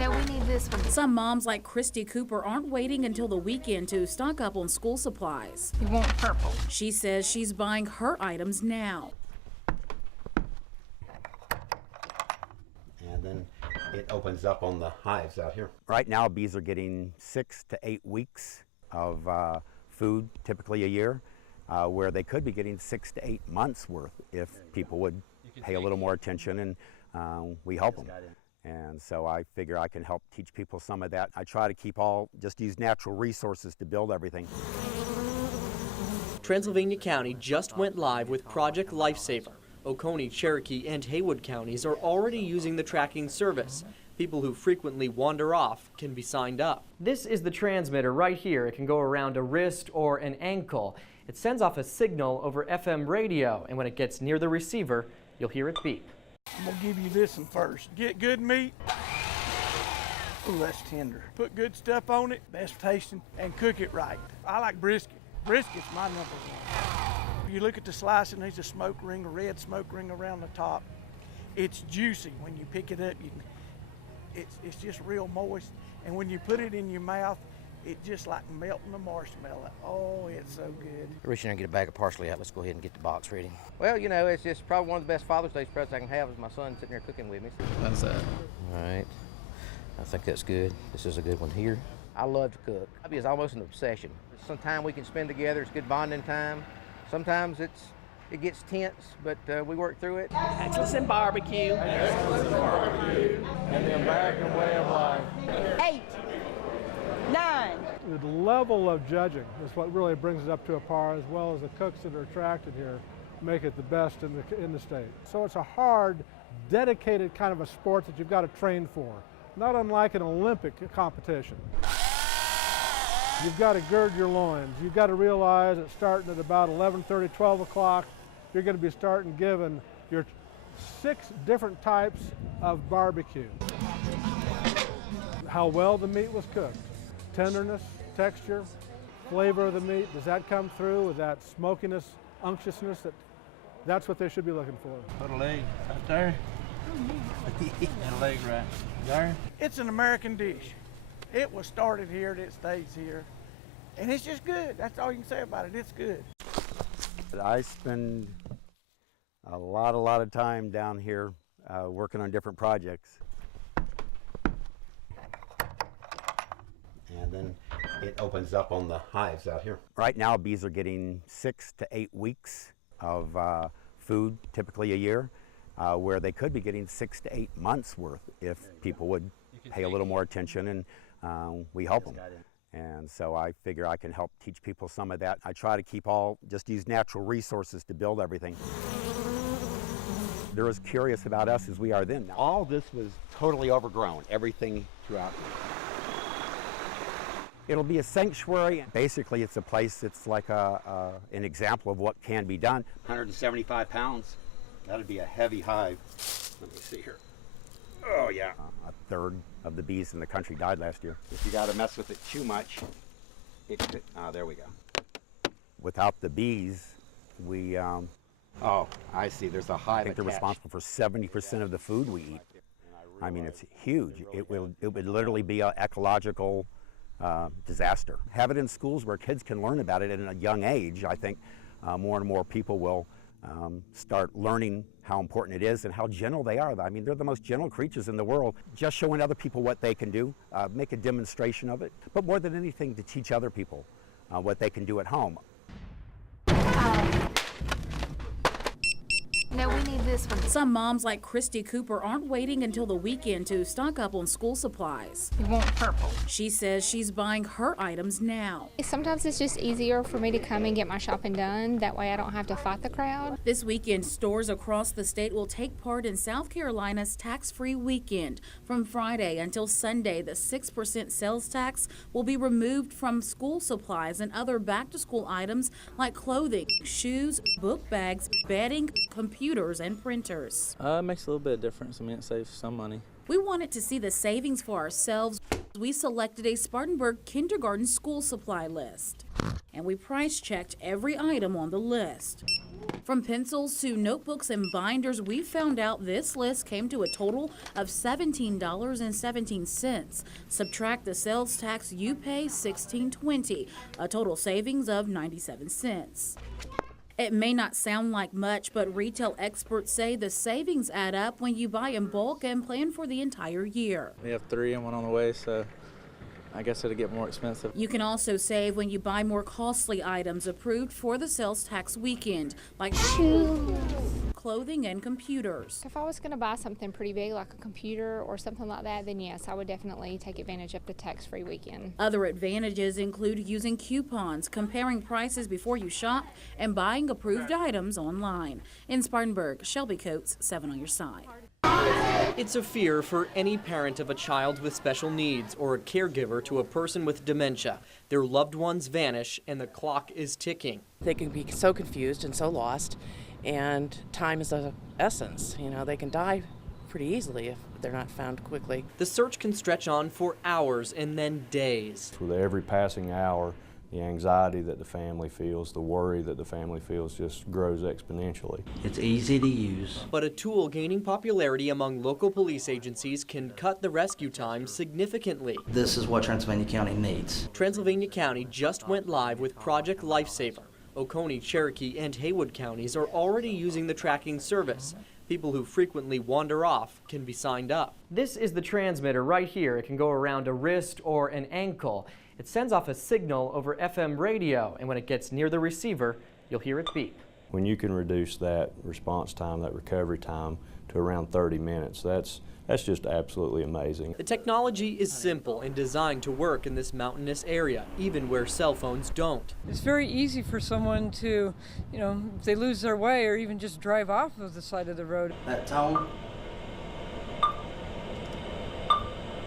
No, we need this one. Some moms like Christy Cooper aren't waiting until the weekend to stock up on school supplies. You want purple. She says she's buying her items now. And then it opens up on the hives out here. Right now, bees are getting 6 to 8 weeks of food, typically a year, where they could be getting 6 to 8 months worth if people would pay a little more attention and we help them. And so I figure I can help teach people some of that. I try to just use natural resources to build everything. Transylvania County just went live with Project Lifesaver. Oconee, Cherokee, and Haywood counties are already using the tracking service. People who frequently wander off can be signed up. This is the transmitter right here. It can go around a wrist or an ankle. It sends off a signal over FM radio, and when it gets near the receiver, you'll hear it beep. I'm gonna give you this one first. Get good meat. Ooh, that's tender. Put good stuff on it, best tasting, and cook it right. I like brisket. Brisket's my number one. You look at the slicing, there's a smoke ring, a red smoke ring around the top. It's juicy when you pick it up. It's just real moist, and when you put it in your mouth, it's just like melting a marshmallow. Oh, it's so good. Reaching there and get a bag of parsley out. Let's go ahead and get the box ready. Well, you know, it's just probably one of the best Father's Day presents I can have is my son sitting there cooking with me. That's that. All right. I think that's good. This is a good one here. I love to cook. Hobby is almost an obsession. It's some time we can spend together. It's good bonding time. Sometimes it gets tense, but we work through it. Excellence in barbecue. Excellence in barbecue. And the American way of life. 8, 9. The level of judging is what really brings it up to a par, as well as the cooks that are attracted here make it the best in the state. So it's a hard, dedicated kind of a sport that you've got to train for, not unlike an Olympic competition. You've got to gird your loins. You've got to realize that starting at about 11:30, 12 o'clock, you're going to be starting giving your 6 different types of barbecue. How well the meat was cooked. Tenderness, texture, flavor of the meat, does that come through with that smokiness, unctuousness? That's what they should be looking for. Put a leg right there. And a leg right there. It's an American dish. It was started here, it stays here. And it's just good. That's all you can say about it. It's good. I spend a lot of time down here working on different projects. And then it opens up on the hives out here. Right now, bees are getting 6 to 8 weeks of food, typically a year, where they could be getting 6 to 8 months worth if people would pay a little more attention and we help them. And so I figure I can help teach people some of that. I try to just use natural resources to build everything. They're as curious about us as we are them. All this was totally overgrown, everything throughout. It'll be a sanctuary. Basically, it's a place that's like an example of what can be done. 175 pounds. That'd be a heavy hive. Let me see here. Oh, yeah. A third of the bees in the country died last year. If you got to mess with it too much, it could, there we go. Without the bees, we... oh, I see. There's a hive I think they're responsible for 70% of the food we eat. I mean, it's huge. It would literally be an ecological disaster. Have it in schools where kids can learn about it at a young age. I think more and more people will start learning how important it is and how gentle they are. I mean, they're the most gentle creatures in the world. Just showing other people what they can do, make a demonstration of it, but more than anything to teach other people what they can do at home. No, we need this one. Some moms like Christy Cooper aren't waiting until the weekend to stock up on school supplies. You want purple. She says she's buying her items now. Sometimes it's just easier for me to come and get my shopping done. That way I don't have to fight the crowd. This weekend, stores across the state will take part in South Carolina's tax-free weekend. From Friday until Sunday, the 6% sales tax will be removed from school supplies and other back-to-school items like clothing, shoes, book bags, bedding, computers, and printers. It makes a little bit of difference. I mean, it saves some money. We wanted to see the savings for ourselves. We selected a Spartanburg kindergarten school supply list, and we price checked every item on the list. From pencils to notebooks and binders, we found out this list came to a total of $17.17. Subtract the sales tax you pay, $16.20, a total savings of 97 cents. It may not sound like much, but retail experts say the savings add up when you buy in bulk and plan for the entire year. We have 3 and 1 on the way, so I guess it'll get more expensive. You can also save when you buy more costly items approved for the sales tax weekend, like shoes, clothing, and computers. If I was going to buy something pretty big like a computer or something like that, then yes, I would definitely take advantage of the tax-free weekend. Other advantages include using coupons, comparing prices before you shop, and buying approved items online. In Spartanburg, Shelby Coates, 7 on your side. It's a fear for any parent of a child with special needs or a caregiver to a person with dementia. Their loved ones vanish and the clock is ticking. They can be so confused and so lost, and time is of essence. You know, they can die pretty easily if they're not found quickly. The search can stretch on for hours and then days. With every passing hour, the anxiety that the family feels, the worry that the family feels just grows exponentially. It's easy to use. But a tool gaining popularity among local police agencies can cut the rescue time significantly. This is what Transylvania County needs. Transylvania County just went live with Project Lifesaver. Oconee, Cherokee, and Haywood counties are already using the tracking service. People who frequently wander off can be signed up. This is the transmitter right here. It can go around a wrist or an ankle. It sends off a signal over FM radio, and when it gets near the receiver, you'll hear it beep. When you can reduce that response time, that recovery time, to around 30 minutes, that's just absolutely amazing. The technology is simple and designed to work in this mountainous area, even where cell phones don't. It's very easy for someone to, if they lose their way or even just drive off of the side of the road. That tone,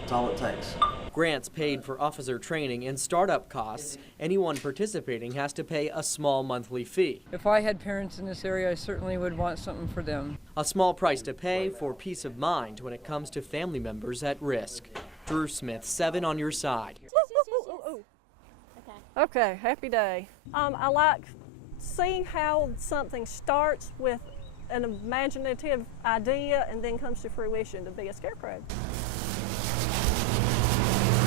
that's all it takes. Grants paid for officer training and startup costs. Anyone participating has to pay a small monthly fee. If I had parents in this area, I certainly would want something for them. A small price to pay for peace of mind when it comes to family members at risk. Drew Smith, 7 on your side. Okay, happy day. I like seeing how something starts with an imaginative idea and then comes to fruition to be a scarecrow.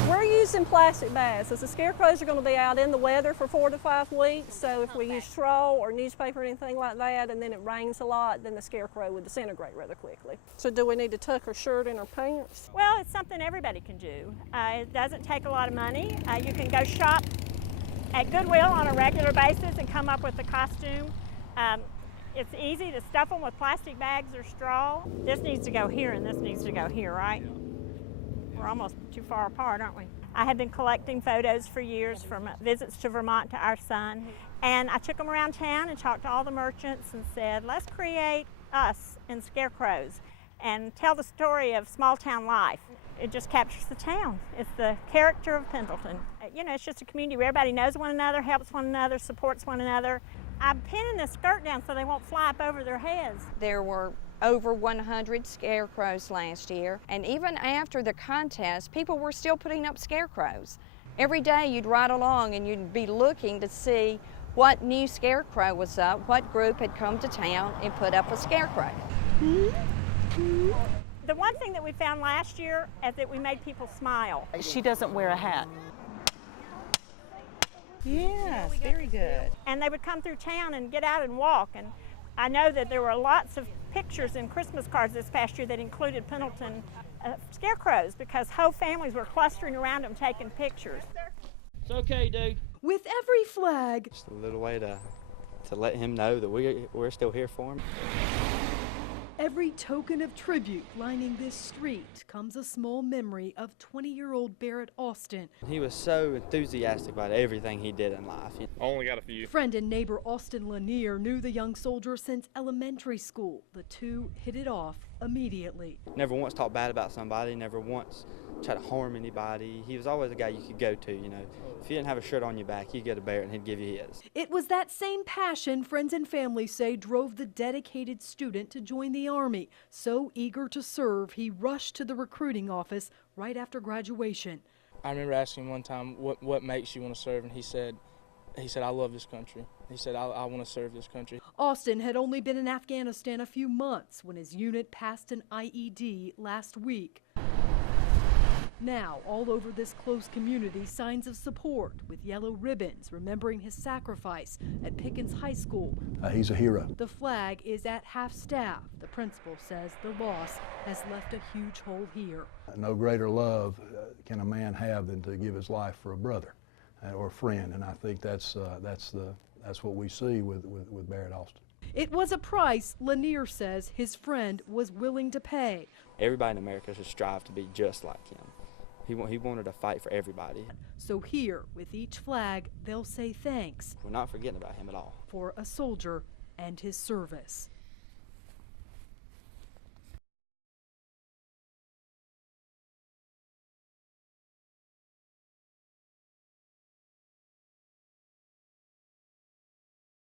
We're using plastic bags, as the scarecrows are going to be out in the weather for 4 to 5 weeks, so if we use straw or newspaper or anything like that and then it rains a lot, then the scarecrow would disintegrate rather quickly. So do we need to tuck our shirt in our pants? Well, it's something everybody can do. It doesn't take a lot of money. You can go shop at Goodwill on a regular basis and come up with a costume. It's easy to stuff them with plastic bags or straw. This needs to go here and this needs to go here, right? We're almost too far apart, aren't we? I have been collecting photos for years from visits to Vermont to our son, and I took them around town and talked to all the merchants and said, let's create us in scarecrows and tell the story of small town life. It just captures the town. It's the character of Pendleton. It's just a community where everybody knows one another, helps one another, supports one another. I'm pinning the skirt down so they won't fly up over their heads. There were over 100 scarecrows last year, and even after the contest, people were still putting up scarecrows. Every day you'd ride along and you'd be looking to see what new scarecrow was up, what group had come to town and put up a scarecrow. The one thing that we found last year is that we made people smile. She doesn't wear a hat. Yes, very good. And they would come through town and get out and walk. And I know that there were lots of pictures and Christmas cards this past year that included Pendleton scarecrows because whole families were clustering around them taking pictures. It's okay, dude. With every flag. Just a little way to let him know that we're still here for him. Every token of tribute lining this street comes a small memory of 20-year-old Barrett Austin. He was so enthusiastic about everything he did in life. Only got a few. Friend and neighbor Austin Lanier knew the young soldier since elementary school. The two hit it off immediately. Never once talked bad about somebody, never once tried to harm anybody. He was always a guy you could go to, If you didn't have a shirt on your back, you'd go to Barrett and he'd give you his. It was that same passion friends and family say drove the dedicated student to join the Army. So eager to serve, he rushed to the recruiting office right after graduation. I remember asking him one time, what makes you want to serve? And he said, He said, I love this country. He said, I want to serve this country. Austin had only been in Afghanistan a few months when his unit passed an IED last week. Now, all over this close community, signs of support with yellow ribbons remembering his sacrifice at Pickens High School. He's a hero. The flag is at half staff. The principal says the loss has left a huge hole here. No greater love can a man have than to give his life for a brother or a friend, and I think that's what we see with Barrett Austin. It was a price Lanier says his friend was willing to pay. Everybody in America should strive to be just like him. He wanted to fight for everybody. So here, with each flag, they'll say thanks. We're not forgetting about him at all. For a soldier and his service.